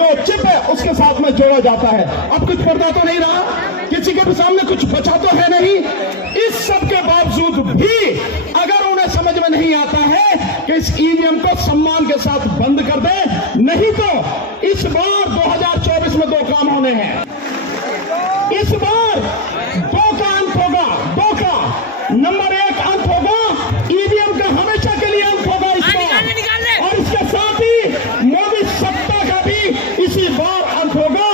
जो चिप है उसके साथ में जोड़ा जाता है। अब कुछ पर्दा तो नहीं रहा, किसी के भी सामने कुछ बचा तो है नहीं। इस सब के बावजूद भी अगर उन्हें समझ में नहीं आता है कि इस ईवीएम को सम्मान के साथ बंद कर दें, नहीं तो इस बार 2024 में 2 काम होने हैं। इस बार 2 का अंत होगा, 2 का। नंबर 1 अंत होगा ईवीएम का, हमेशा के लिए अंत होगा इस बार, और इसके साथ ही मोदी सत्ता का भी इसी बार अंत होगा।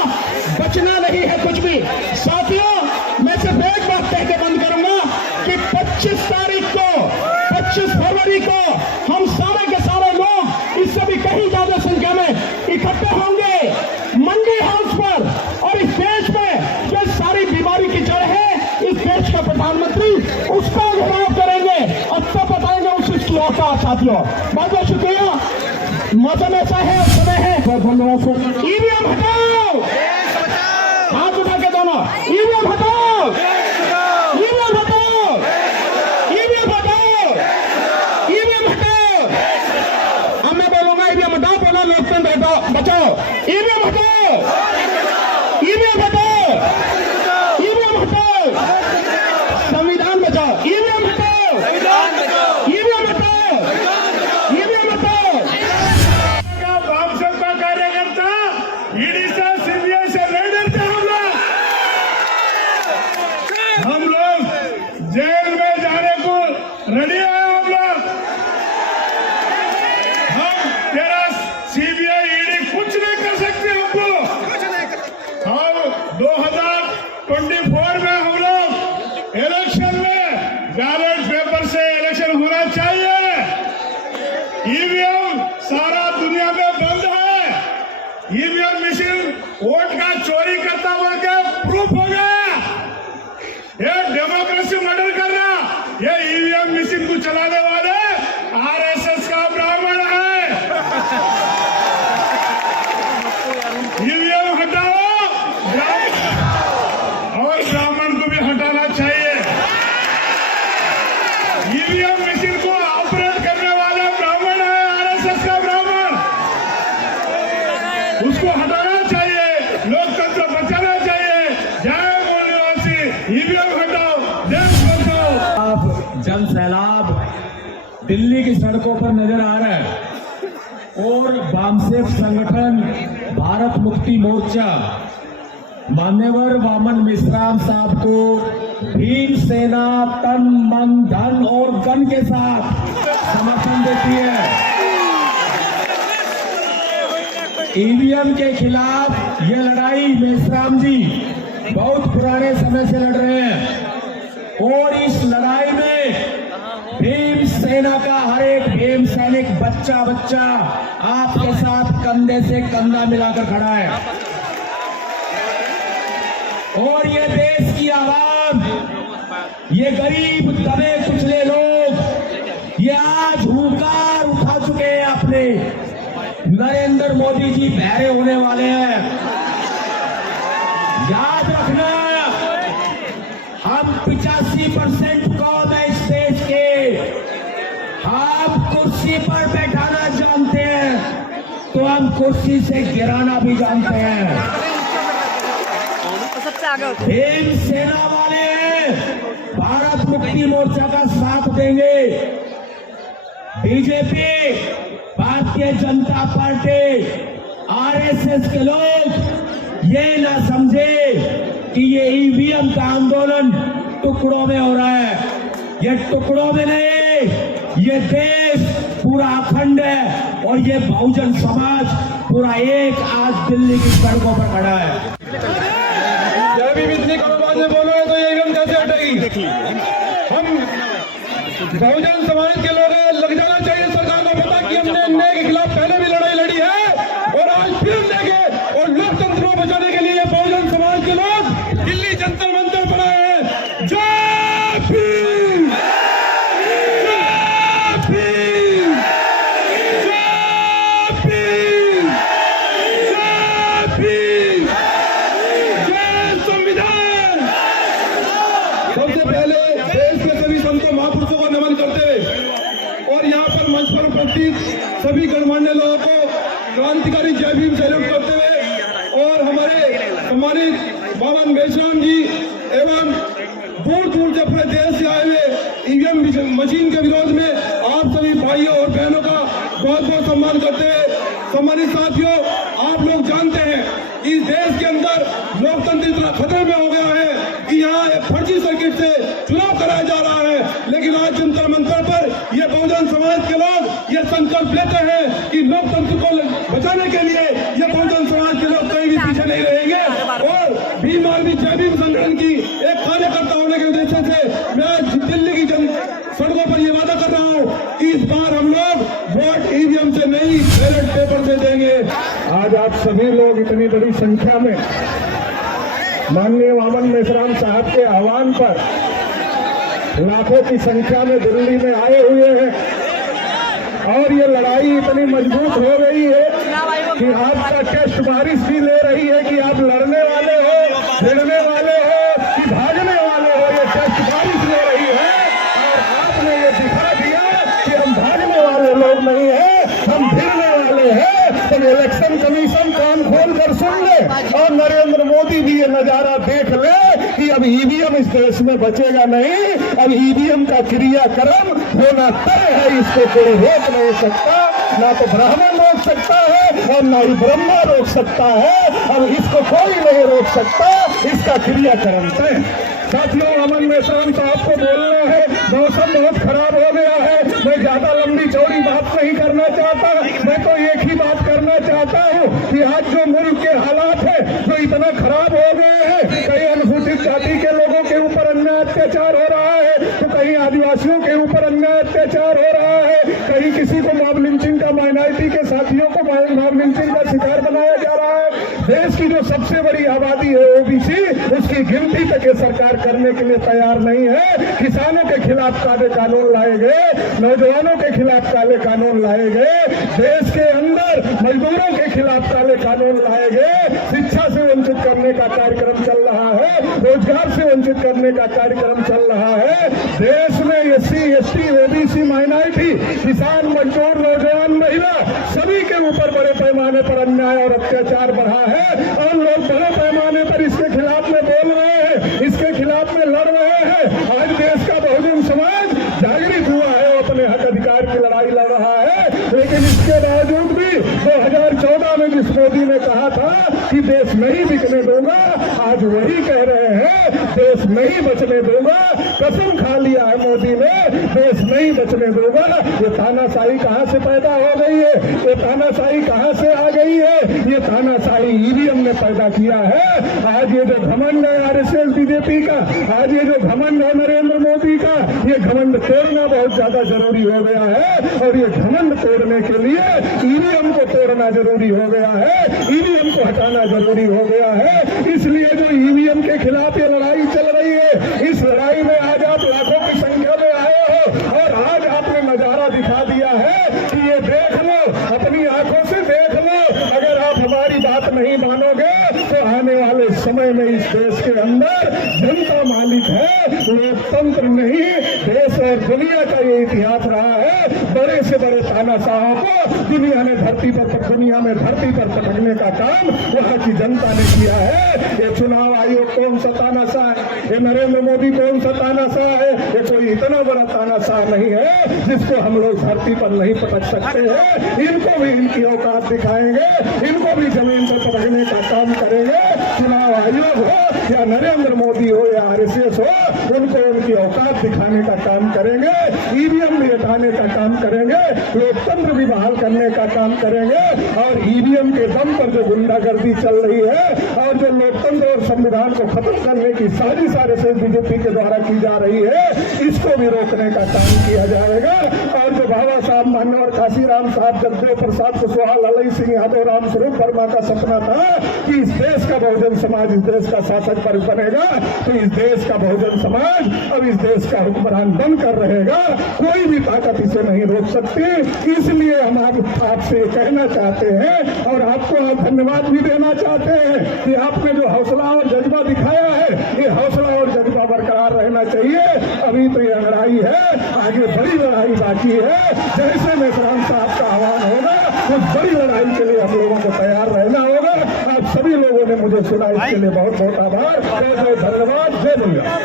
बचना नहीं है कुछ भी। साथियों, मैं सिर्फ एक बात कह के बंद करूंगा कि 25 तारीख को, 25 फरवरी को हम सारे के सारे लोग, इससे भी कहीं ज्यादा संख्या में इकट्ठे होंगे मंडी हाउस पर, और इस देश में जो सारी बीमारी की जड़ है, इस देश का प्रधानमंत्री उसका घिराव करेंगे और तब बताएंगे उसकी औकात। साथियों, बहुत बहुत शुक्रिया। मौसम ऐसा है, समय है, बहुत धन्यवाद सर। ईवीएम हटाओ, हाथ उठा के दोनों, ईवीएम हटाओ, ईवीएम हटाओ, ईवीएम हटाओ, ईवीएम हटाओ। अब मैं बोलूंगा ईवीएम हटाओ, बोला लोकतंत्र हटाओ, बचाओ। ईवीएम हटाओ, ईवीएम हटाओ, ईवीएम हटाओ, संविधान बचाओ। ईवीएम हटाओ, ईवीएम हटाओ, ईवीएम हटाओ। भाजपा कार्यकर्ता ईडी से, सीबीआई से नहीं डरते हम लोग जेल में जाने को रेडी है। हम तेरा सीबीआई ईडी कुछ नहीं कर सकते हमको। हम 2024 में हम लोग इलेक्शन में बैलेट पेपर से इलेक्शन होना चाहिए। ईवीएम सारा दुनिया में बंद है। ईवीएम मशीन वोट का चोरी करता हुआ क्या प्रूफ हो गया। ये डेमोक्रेसी मर्डर कर रहा, ये ईवीएम मशीन को चलाने वाले आरएसएस का ब्राह्मण है। ईवीएम हटाओ, और ब्राह्मण को भी हटाना चाहिए। ईवीएम मशीन को ऑपरेट करने वाले ब्राह्मण है, आरएसएस का ब्राह्मण, उसको हटाना चाहिए। लोकतंत्र बचाना चाहिए। जय मूल्यवासी, ईवीएम हटाओ, देश बचाओ। जन सैलाब दिल्ली की सड़कों पर नजर आ रहा है, और वामसेफ संगठन भारत मुक्ति मोर्चा मान्यवर वामन मिश्राम साहब को भीम सेना तन मन धन और गन के साथ समर्थन देती है। ईवीएम के खिलाफ ये लड़ाई मेश्राम जी बहुत पुराने समय से लड़ रहे हैं, और इस लड़ाई में भीम सेना का हर एक भीम सैनिक बच्चा बच्चा आपके साथ कंधे से कंधा मिलाकर खड़ा है। और ये देश की आवाम, ये गरीब दबे कुचले लोग, ये आज हुंकार उठा चुके हैं अपने। नरेंद्र मोदी जी बहरे होने वाले हैं। याद रखना, हम 85% कौन है इस देश के। हम कुर्सी पर बैठाना जानते हैं, तो हम कुर्सी से गिराना भी जानते हैं। भीम सेना वाले भारत मुक्ति मोर्चा का साथ देंगे। BJP, Bharatiya Janata party, RSS के लोग ये ना समझे कि ये ईवीएम का आंदोलन टुकड़ों में हो रहा है। ये टुकड़ों में नहीं, ये देश पूरा अखंड है, और ये बहुजन समाज पूरा एक आज दिल्ली की सड़कों पर खड़ा है। जब भी इतनी कलबाज में बोलो तो ये ईवीएम कैसे हटेगी। हम बहुजन समाज के लोग हैं, लग जाना चाहिए सरकार को पता कि हमने अन्याय के खिलाफ पहले भी लड़ाई लड़ी है, और आज फिर देंगे। और लोकतंत्र को बचाने के लिए बहुजन समाज के लोग दिल्ली जंतर मंतर पर आए हैं। जय भीम, जय भीम, जय भीम, जय भीम, जय संविधान। सबसे पहले देश के सभी संतों महापुरुषों को नमन करते हुए, और यहाँ पर मंच पर उपस्थित सभी गणमान्य लोगों को क्रांतिकारी जय भीम सैल्यूट करते हुए समाजिक बावन मेश्राम जी एवं दूर दूर से अपने देश से आए हुए ईवीएम मशीन के विरोध में आप सभी भाइयों और बहनों का बहुत बहुत सम्मान करते हैं। सम्मानित साथियों, आप लोग जानते हैं इस देश के अंदर लोकतंत्र इतना खतरे में हो गया है कि यहाँ एक फर्जी सर्किट से चुनाव कराया जा रहा है। लेकिन आज जंतर मंतर पर ये बहुजन समाज के लोग ये संकल्प लेते हैं कि लोकतंत्र को बचाने के लिए ये बहुजन समाज के लोग कहीं भी पीछे नहीं रहेंगे। और भीम आर्मी जय भीम संगठन की एक कार्यकर्ता होने के उद्देश्य से मैं आज दिल्ली की सड़कों पर ये वादा कर रहा हूँ कि इस बार हम लोग वोट ईवीएम से नहीं बैलेट पेपर से देंगे। आज आप सभी लोग इतनी बड़ी संख्या में माननीय बावन मेश्राम साहब के आह्वान पर लाखों की संख्या में दिल्ली में आए हुए हैं और ये लड़ाई इतनी मजबूत हो गई है कि आपका टेस्ट बारिश भी ले रही है कि आप लड़ने वाले हो, भिड़ने वाले हो कि भागने वाले हो। ये टेस्ट बारिश ले रही है और आपने ये दिखा दिया कि हम भागने वाले लोग नहीं है, हम भिड़ने वाले हैं। तो इलेक्शन कमीशन कान खोल कर सुन ले और नरेंद्र मोदी भी ये नजारा देख ले कि अब ईवीएम इस देश में बचेगा नहीं। अब ईवीएम का क्रियाक्रम होना तय है, इसको कोई रोक नहीं सकता, ना तो ब्राह्मण रोक सकता है और ना ही ब्रह्मा रोक सकता है। अब इसको कोई नहीं रोक सकता, इसका क्रियाक्रम तय। साथियों, बावन मेश्राम साहब को बोलना है, मौसम बहुत खराब हो गया है। मैं ज्यादा लंबी चौड़ी बात नहीं करना चाहता, मैं तो एक ही बात करना चाहता हूँ कि आज जो मुल्क के हालात है जो इतना खराब हो गए हैं, कहीं अनुसूचित जाति के लोगों के ऊपर अन्याय अत्याचार हो रहा है, तो कहीं आदिवासियों के ऊपर अन्याय अत्याचार हो रहा है, कहीं किसी को मॉब लिंचिंग का, माइनॉरिटी के साथियों को मॉब लिंचिंग का शिकार बनाया जा रहा है। देश की जो सबसे बड़ी आबादी है ओबीसी, उसकी गिनती तक ये सरकार करने के लिए तैयार नहीं है। किसानों के खिलाफ काले कानून लाए गए, नौजवानों के खिलाफ काले कानून लाए गए, देश के अंदर मजदूरों के खिलाफ काले कानून लाए गए, शिक्षा से वंचित करने का कार्यक्रम चल रहा है, रोजगार से वंचित करने का कार्यक्रम चल रहा है। देश में एससी, एसटी, ओबीसी, माइनॉरिटी, किसान, मजदूर, नौजवान, महिला सभी के ऊपर बड़े पैमाने पर अन्याय और अत्याचार बढ़ा है और लोग बड़े पैमाने पर इसके खिलाफ में बोल रहे हैं, इसके खिलाफ में लड़ रहे हैं। आज देश का बहुजन समाज जागृत हुआ है, वो अपने हक अधिकार की लड़ाई लड़ रहा है। लेकिन इसके बावजूद भी 2014 में जिस मोदी ने कहा था कि देश नहीं बिकने दूंगा, आज वही कह रहे हैं देश नहीं बचने दूंगा। कसम खा लिया है मोदी ने, देश नहीं बचने दूंगा। ये तानाशाही कहां से पैदा हो गई है, ये तानाशाही कहां से आ गई है? ये तानाशाही ईवीएम ने पैदा किया है। आज ये जो घमंड है आरएसएस बीजेपी का, आज ये जो घमंड है नरेंद्र मोदी का, ये घमंड तोड़ना बहुत ज्यादा जरूरी हो गया है। और ये घमंड तोड़ने के लिए ईवीएम को तोड़ना जरूरी हो गया है, ईवीएम को हटाना जरूरी हो गया है। इसलिए जो ईवीएम के खिलाफ ये लड़ाई चल रही है, इस लड़ाई में आज आप लाखों की संख्या में आए हो और आज आपने नजारा दिखा दिया है कि ये देख लो, अपनी आंखों से देख लो। अगर आप हमारी बात नहीं मानोगे तो आने वाले समय में इस देश के अंदर जनता मालिक है, लोकतंत्र नहीं। देश और दुनिया का ये इतिहास रहा है, बड़े से बड़े तानाशाहों को दुनिया में धरती पर पटकने का काम वहां की जनता ने किया है। ये चुनाव आयोग कौन सा तानाशाह है? ये नरेंद्र मोदी कौन सा तानाशाह है? ये कोई इतना बड़ा तानाशाह नहीं है जिसको हम लोग धरती पर नहीं पटक सकते हैं। इनको भी इनकी औकात दिखाएंगे, इनको भी जमीन पर पटकने का काम करेंगे। चुनाव आयोग हो या नरेंद्र मोदी हो या आरएसएस हो, उनको उनकी औकात दिखाने का काम करेंगे, ईवीएम भी हटाने का काम करेंगे, लोकतंत्र भी बहाल करने का काम करेंगे। और ईवीएम के दम पर जो गुंडागर्दी चल रही है और जो लोकतंत्र और संविधान को खत्म करने की साजिश आरएसएस बीजेपी के द्वारा की जा रही है, इसको भी रोकने का काम किया जाएगा। और जो बाबा साहब मान्यवर काशीराम साहब, जगदेव प्रसाद कुशवाहा, ललई सिंह यादव, रामस्वरूप वर्मा का सपना था कि इस देश का बहुजन समाज इस देश का शासक पर बनेगा, तो इस देश का बहुजन समाज अब इस देश का हुक्मरान बनकर रहेगा। कोई भी ताकत इसे नहीं रोक सकती। इसलिए हम आपसे कहना चाहते हैं और आपको धन्यवाद भी देना चाहते हैं कि आपने जो हौसला और जज्बा दिखाया है, ये हौसला और जज्बा बरकरार रहना चाहिए। अभी तो ये लड़ाई है, आगे बड़ी लड़ाई बाकी है। जैसे मेश्राम साहब का आह्वान होगा, उस बड़ी लड़ाई के लिए हम लोगों को तैयार रहना होगा। आप सभी लोगों ने मुझे सुना, इसके लिए बहुत बहुत आभार, बहुत बहुत धन्यवाद। जय दुर्गा।